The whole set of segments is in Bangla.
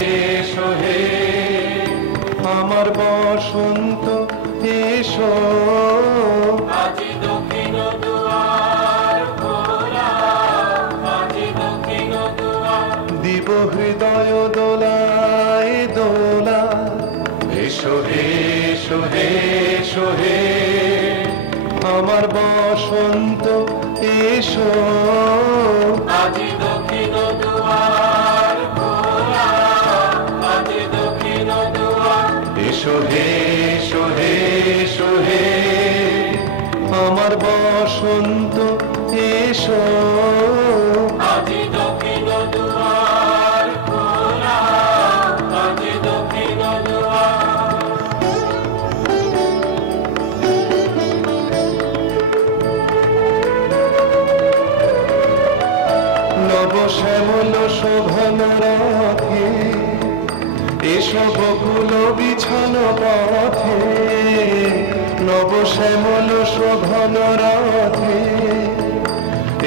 এসো হে আমার বসন্ত এসো, আজি দক্ষিণ দুয়ার খোলা, আজি দক্ষিণ দুয়ার। দিব হৃদয় দোলায় দোলা। এসো হে এসো হে এসো হে আমার বসন্ত এসো, আজি দক্ষিণ দুয়ার খোলা, আজি দক্ষিণ দুয়ার। এসো হে এসো হে এসো হে আমার বসন্ত এসো, আজি দক্ষিণ দুয়ার খোলা, আজি দক্ষিণ দুয়ার। নব শ্যামল শোভন রাখে এসো বকুল বিছানো পথে, নব শ্যামল শোভন রাখে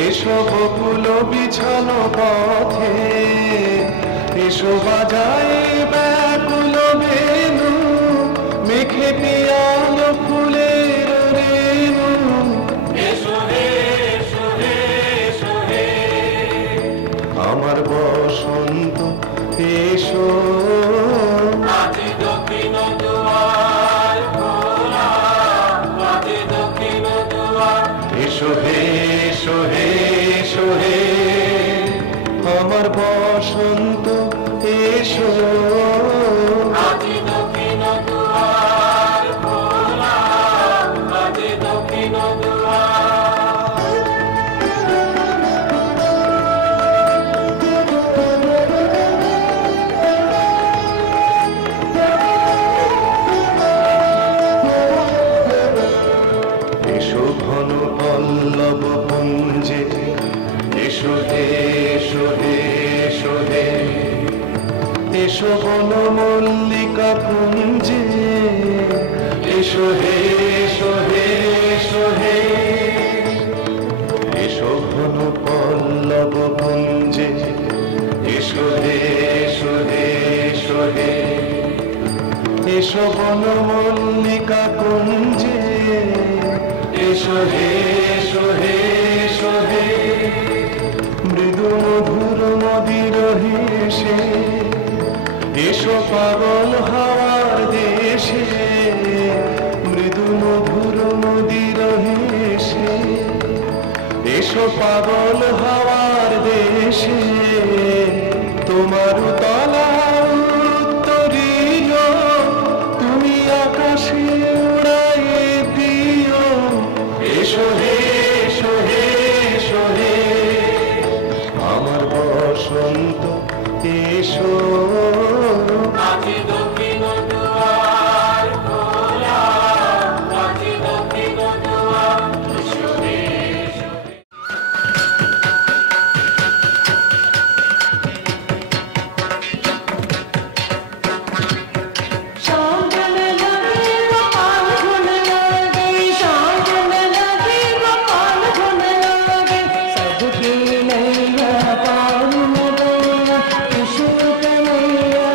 এসো বকুল বিছানো পথে, এসো বাজায় ব্যাকুল বেনু মেঘে পিয়াল ফুলের রেণু। এসো হে এসো হে এসো হে আমার বসন্ত এসো, আজি দক্ষিণ দুয়ার খোলা, আজি দক্ষিণ দুয়ার। এসো হে এসো হে এসো হে আমার বসন্ত এসো, আজি দক্ষিণ দুয়ার খোলা, আজি দক্ষিণ দুয়ার। এসো ঘন পল্লব পুঞ্জে এসো হে এসো হে এসো হে এসো বন মল্লিকা কুঞ্জে এসো হে এসো হে এসো হে এসো ঘন পল্লব পুঞ্জে এসো হে এসো হে এসো হে এসো বন মল্লিকা কুঞ্জে এসো হে এসো হে এসো হে মৃদু মধুর নদীর হেসে এসো পাগল হাওয়ার দেশে, মৃদু মধুর নদীর হেসে এসো পাগল হাওয়ার দেশে, তোমার তলা উত্তরীয় তুমি আকাশে উড়াইয়ে দিও। এসো হে এসো হে এসো হে আমার বসন্ত এসো, আজি দক্ষিণ দুয়ার খোলা, আজি দক্ষিণ দুয়ার। এসো হে এসো হে শান্তন লাগে গোপাল গুণ লাগে, শান্তন লাগে গোপাল গুণ লাগে। सबकी नैया पार में गया, खुशबू का नैया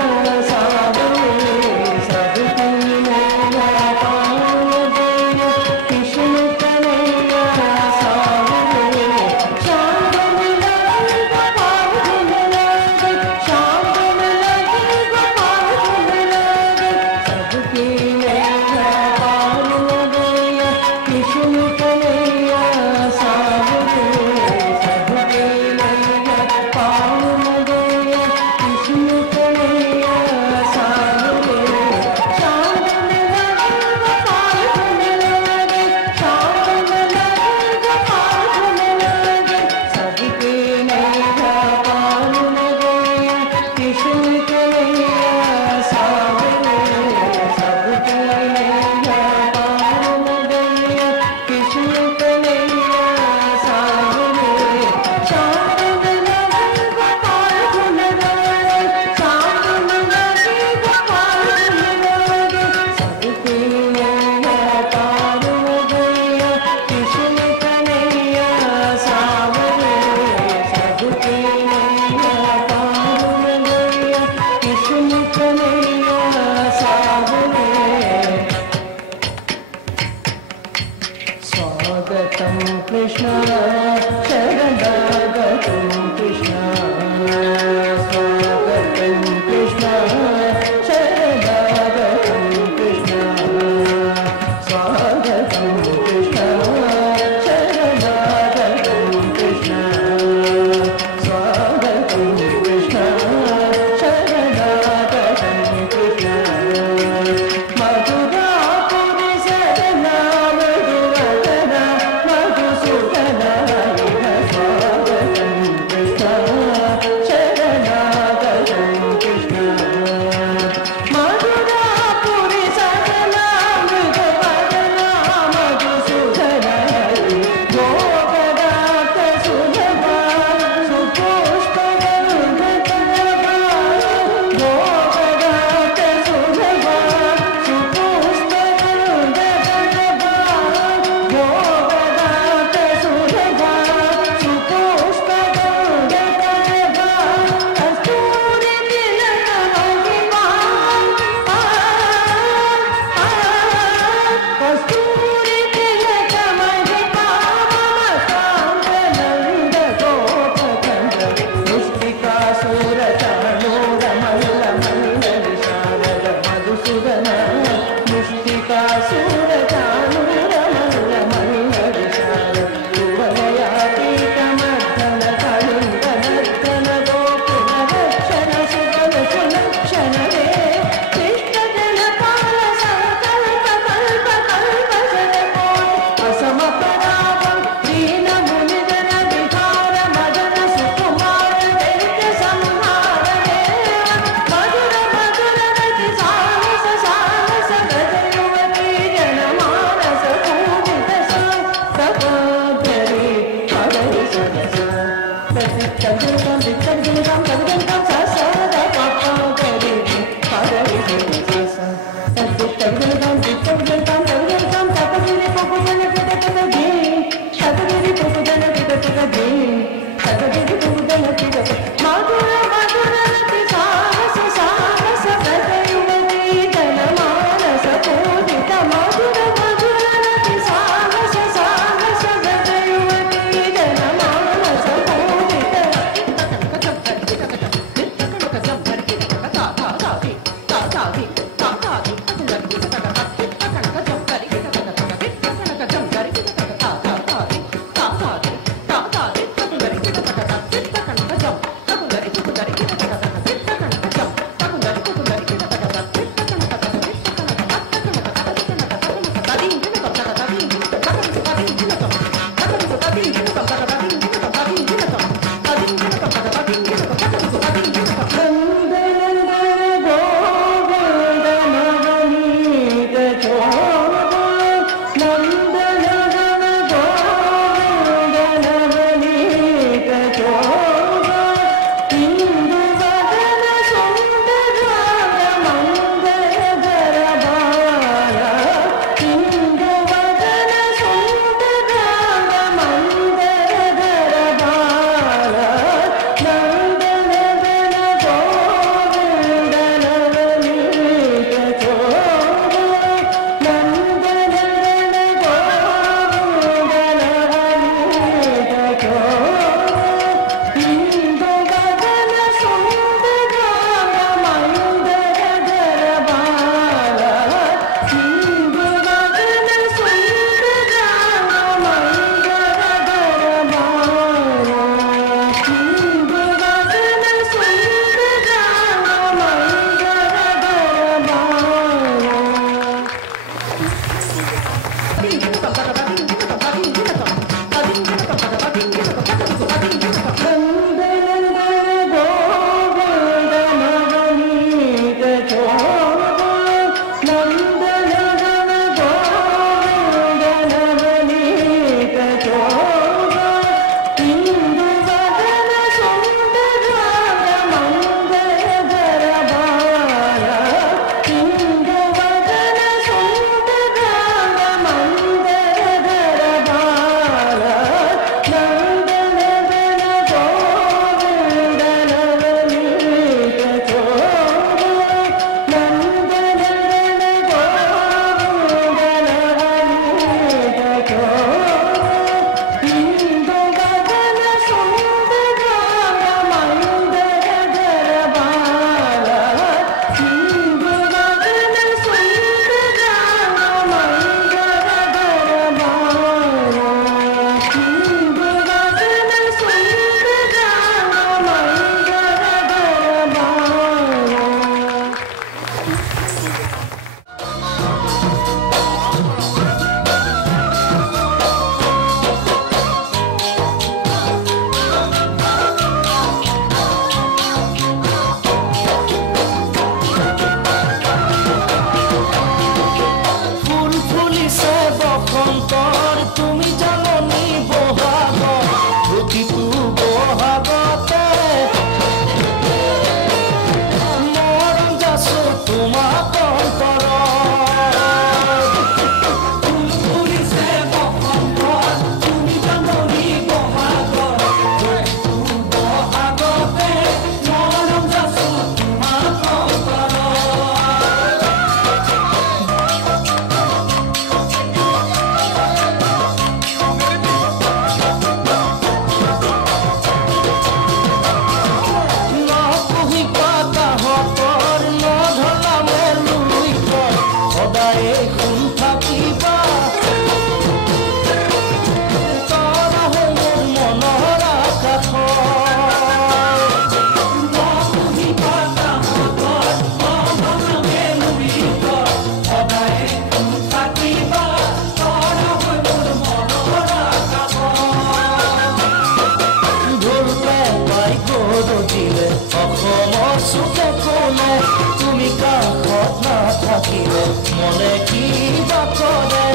মনে তুমি কাষত নাথাকিলে মনে কি বা কৰে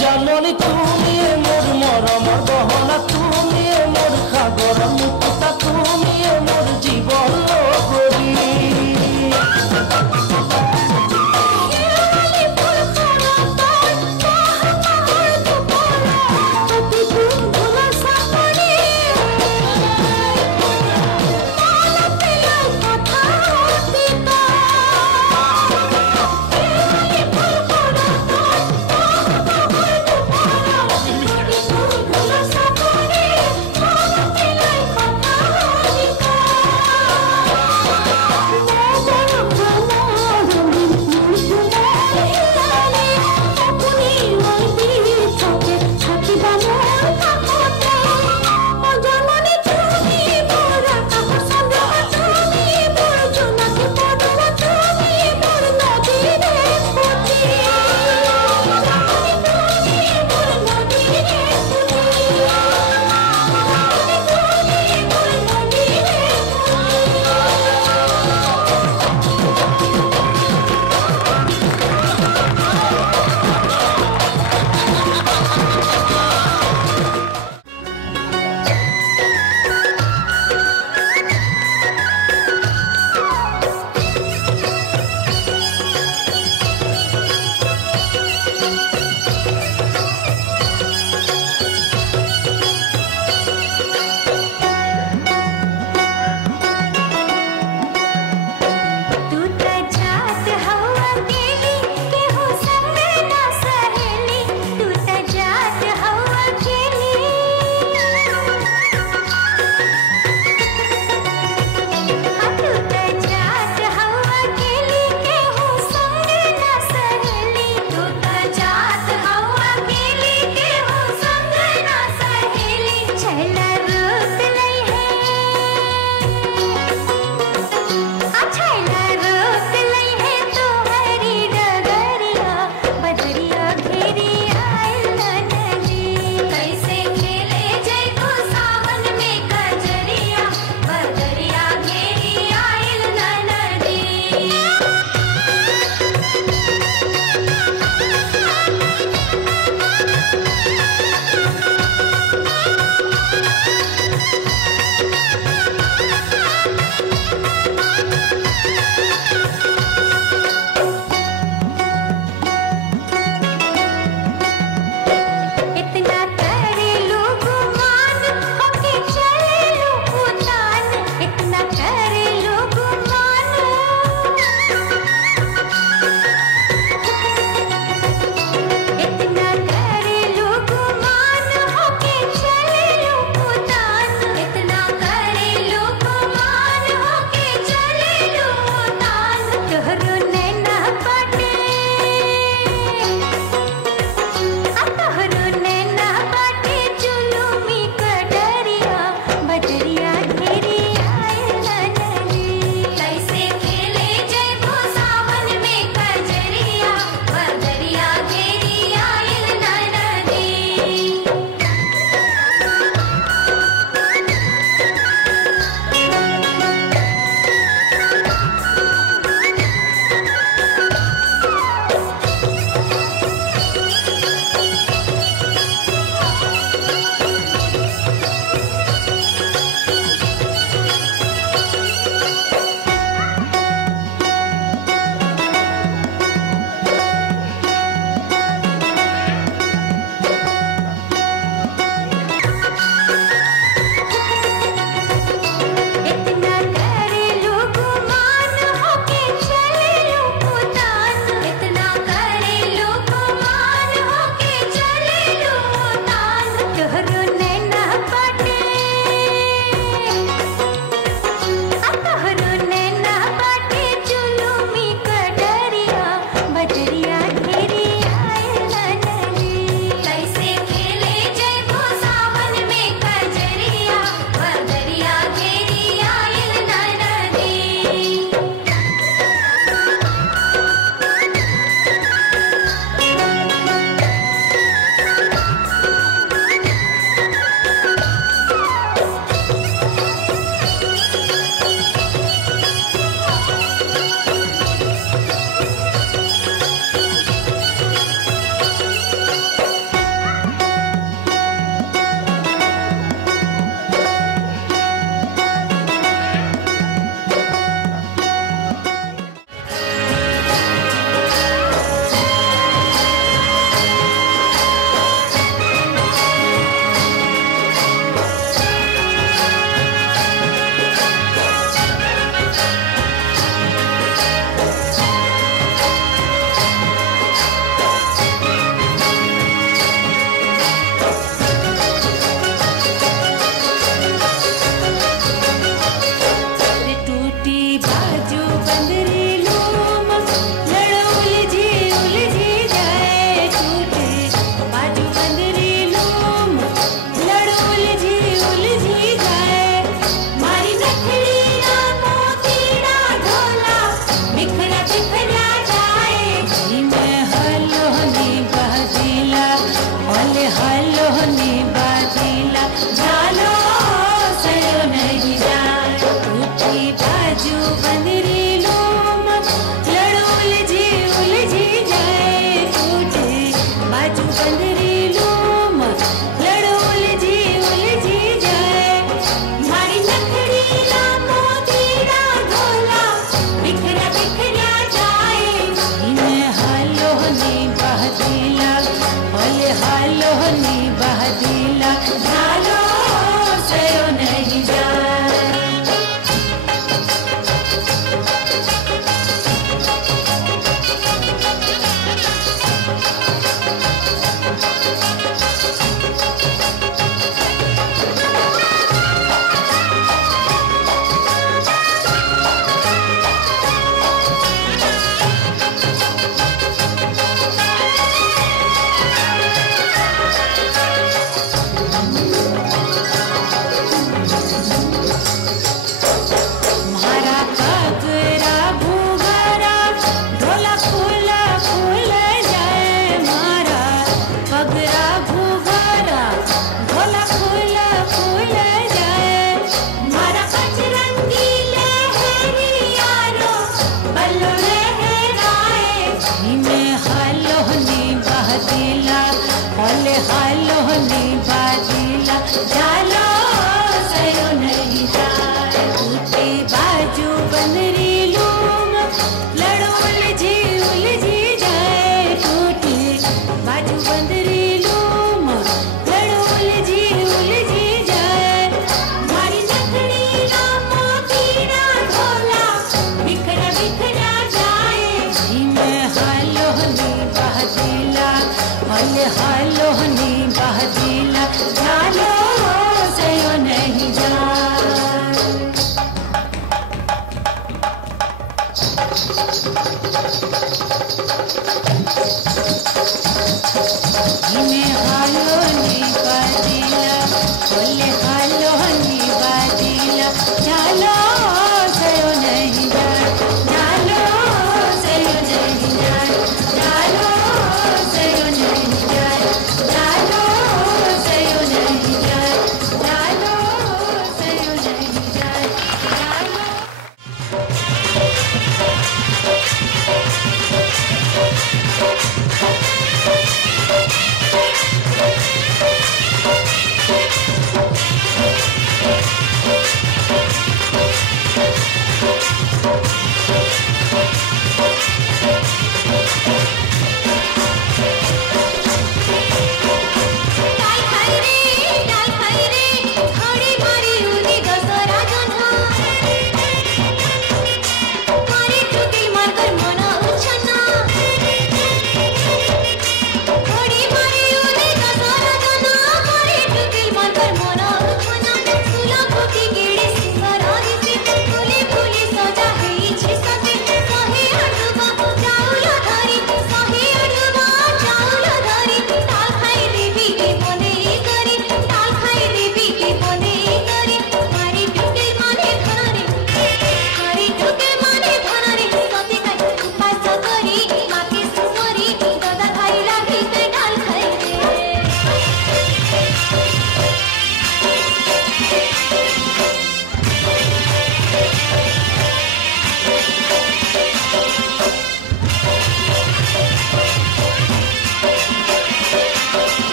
জাননী তুমিয়ে মোৰ মৰমৰ গহনা তুমিয়ে মোৰ সাগৰৰ মুকুতা তুমিয়ে মোৰ জীৱন লগৰী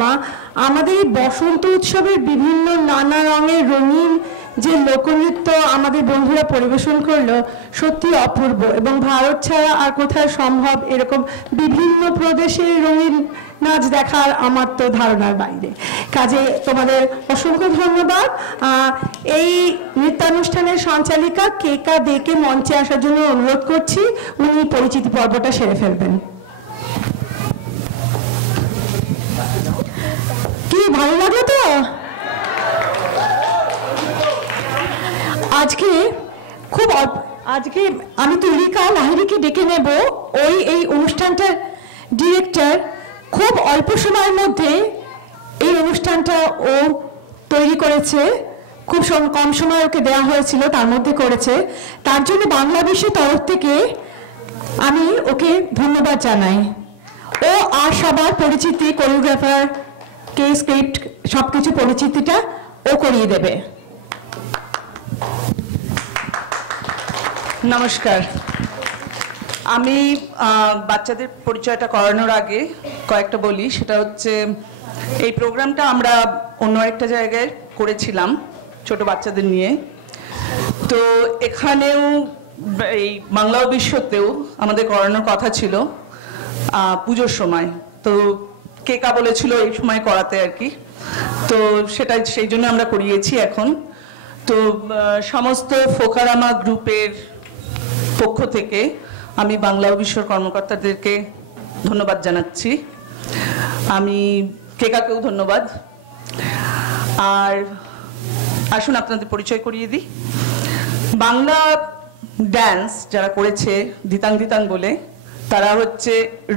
মা আমাদের এই বসন্ত উৎসবের বিভিন্ন নানা রঙের রঙিন যে লোকনৃত্য আমাদের বন্ধুরা পরিবেশন করলো সত্যি অপূর্ব, এবং ভারত ছাড়া আর কোথায় সম্ভব এরকম বিভিন্ন প্রদেশের রঙিন নাচ দেখার আমার তো ধারণার বাইরে। কাজে তোমাদের অসংখ্য ধন্যবাদ। এই নৃত্যানুষ্ঠানের সঞ্চালিকা কেকা দেকে মঞ্চে আসার জন্য অনুরোধ করছি, উনি পরিচিতি পর্বটা সেরে ফেলবেন। কি ভালো লাগলো তো? আজকে আমি তুলিকা লাহিড়ীকে ডেকে নেব। এই অনুষ্ঠানটার ডিরেক্টর খুব অল্প সময়ের মধ্যে এই অনুষ্ঠানটা ও তৈরি করেছে, খুব কম সময় ওকে দেওয়া হয়েছিল, তার মধ্যে করেছে। তার জন্য বাংলা বিশ্বের তরফ থেকে আমি ওকে ধন্যবাদ জানাই। ও আর সবার পরিচিতি, কোরিওগ্রাফার, কে স্ক্রিপ্ট সবকিছু পরিচিতিটা ও করিয়ে দেবে। নমস্কার। আমি বাচ্চাদের পরিচয়টা করানোর আগে কয়েকটা বলি। সেটা হচ্ছে এই প্রোগ্রামটা আমরা অন্য একটা জায়গায় করেছিলাম ছোট বাচ্চাদের নিয়ে, তো এখানেও এই বাংলা বিশ্বতেও আমাদের করানোর কথা ছিল পুজোর সময়। তো কেকা বলেছিল এই সময় করাতে আর কি, তো সেটা সেই জন্য আমরা করিয়েছি এখন। তো সমস্ত ফোকারামা গ্রুপের পক্ষ থেকে আমি বাংলা বিশ্বর কর্মকর্তাদেরকে ধন্যবাদ জানাচ্ছি। আমি কেকাকেও ধন্যবাদ। আর আসুন আপনাদের পরিচয় করিয়ে দিই। বাংলা ড্যান্স যারা করেছে দিতাং দিতাং বলে, তারা হচ্ছে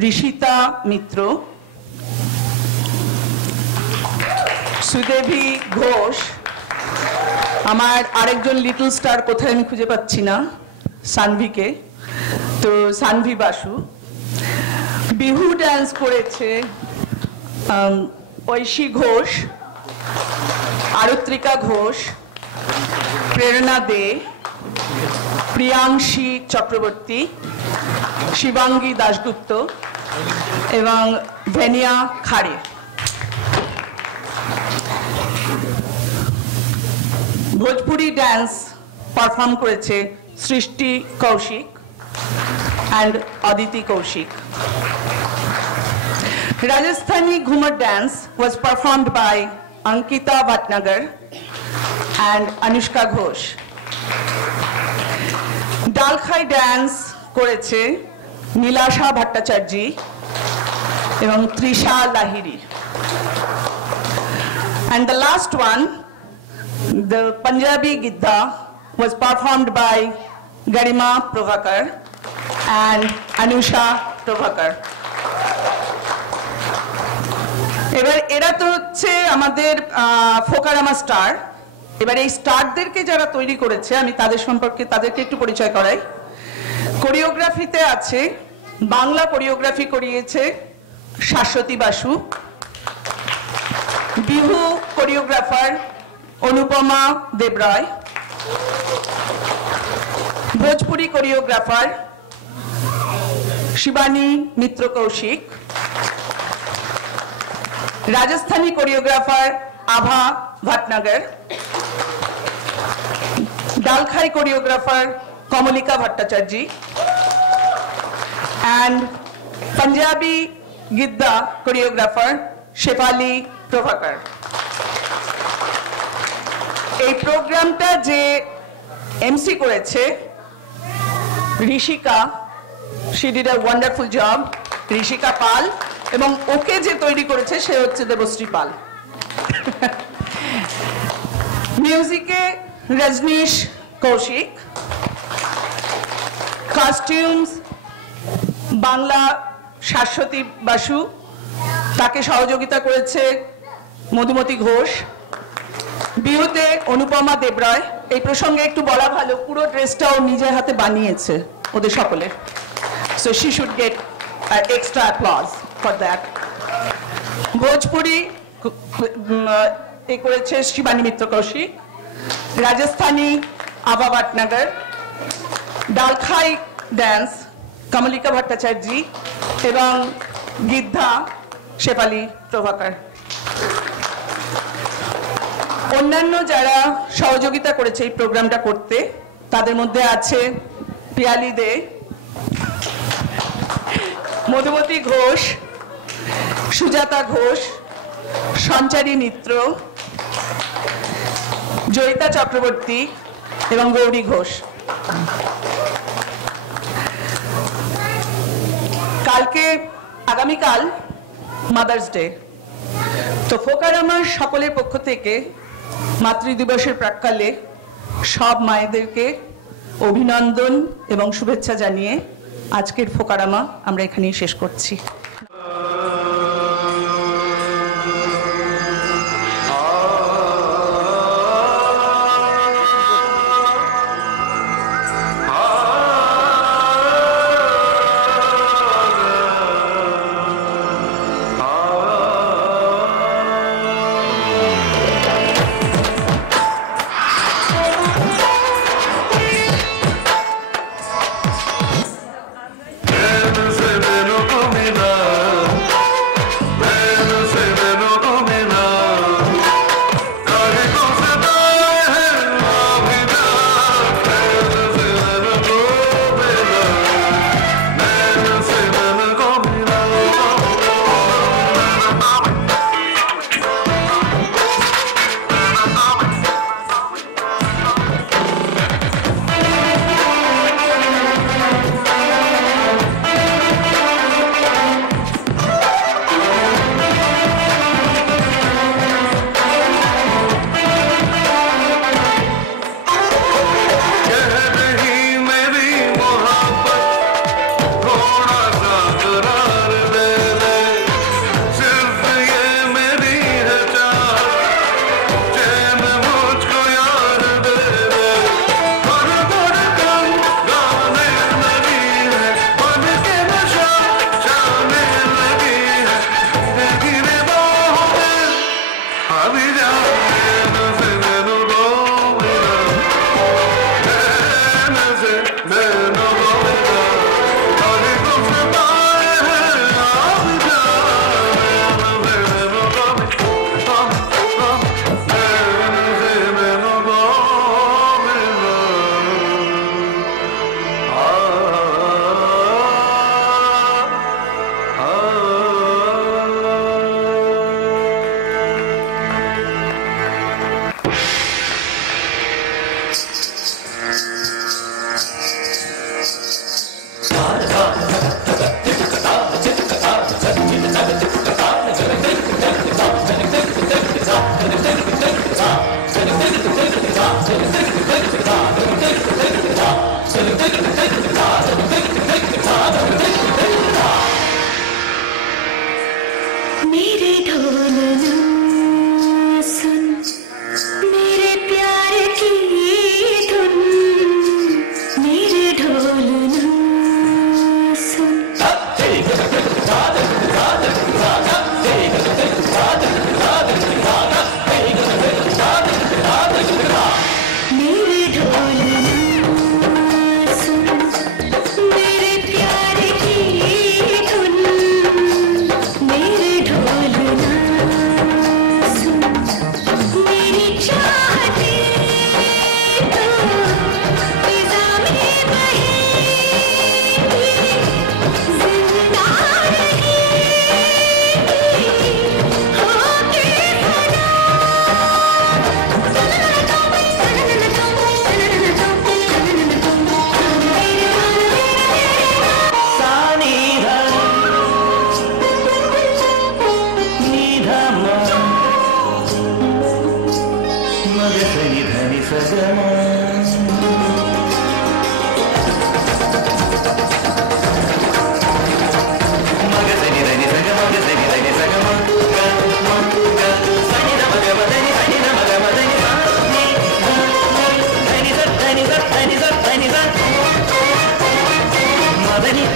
ঋষিতা মিত্র, সুদেবী ঘোষ, আমার আরেকজন লিটল স্টার কোথায় আমি খুঁজে পাচ্ছি না, সানভিকে, তো সানভি বাসু। বিহু ড্যান্স করেছে ঐশী ঘোষ, আরত্রিকা ঘোষ, প্রেরণা দে, প্রিয়াংশী চক্রবর্তী, শিবাঙ্গী দাশগুপ্ত এবং ভেনিয়া খাড়ে। ভোজপুরি ড্যান্স পারফর্ম করেছে সৃষ্টি Kaushik and Aditi Kaushik. Rajasthani Ghumar dance was performed by Ankita Bhatnagar and Anushka Ghosh. Dalkhai dance করেছে নীলাশা ভট্টাচার্য এবং Trisha Lahiri. And the last one, the Punjabi Gidda, was performed by Garima Pravakar and Anusha Pravakar. এবার এরা তো হচ্ছে আমাদের ফোকারামা স্টার। এবার এই স্টারদেরকে যারা তৈরি করেছে আমি তাদের সম্পর্কে তাদেরকে একটু পরিচয় করাই। কোরিওগ্রাফিতে আছে, বাংলা কোরিওগ্রাফি করিয়েছে Shashwati Basu, Bihu choreographer Anupama Debroy, Bhojpuri choreographer Shivani Mitra Kaushik, Rajasthani choreographer Abha Bhatnagar, Dalkhai choreographer Kamalika Bhattacharya, and Punjabi Gidda choreographer Shefali Pravakar. এই প্রোগ্রামটা যে এমসি করেছে Rishika, she did a wonderful job, Rishika পাল, এবং ওকে যে তৈরি করেছে সে হচ্ছে দেবশ্রী পাল। মিউজিকে রজনীশ কৌশিক, কস্টিউমস বাংলা শাশ্বতী বাসু, তাকে সহযোগিতা করেছে মধুমতি ঘোষ, বিহুতে অনুপমা দেবরায়। এই প্রসঙ্গে একটু বলা ভালো, পুরো ড্রেসটাও নিজের হাতে বানিয়েছে ওদের সকলের, so she should get extra applause for that. Bhojpuri এ করেছে শিবানী মিত্র কৌশিক, রাজস্থানী আভা ভটনাগর, ডালখাই ড্যান্স কমলিকা ভট্টাচার্য এবং গিদ্ধা শেফালি প্রভাকর। অন্যান্য যারা সহযোগিতা করেছে এই প্রোগ্রামটা করতে, তাদের মধ্যে আছে পিয়ালি দে, মধুমতি ঘোষ, সুজাতা ঘোষ, সঞ্চারী মিত্র, জয়িতা চক্রবর্তী এবং গৌরী ঘোষ। আগামীকাল মাদার্স ডে, তো ফোকারামার সকলের পক্ষ থেকে মাতৃদিবসের প্রাক্কালে সব মায়েদেরকে অভিনন্দন এবং শুভেচ্ছা জানিয়ে আজকের ফোকারামা আমরা এখানেই শেষ করছি।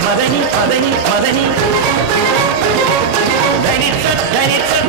Madani, Madani, Madani. Then it's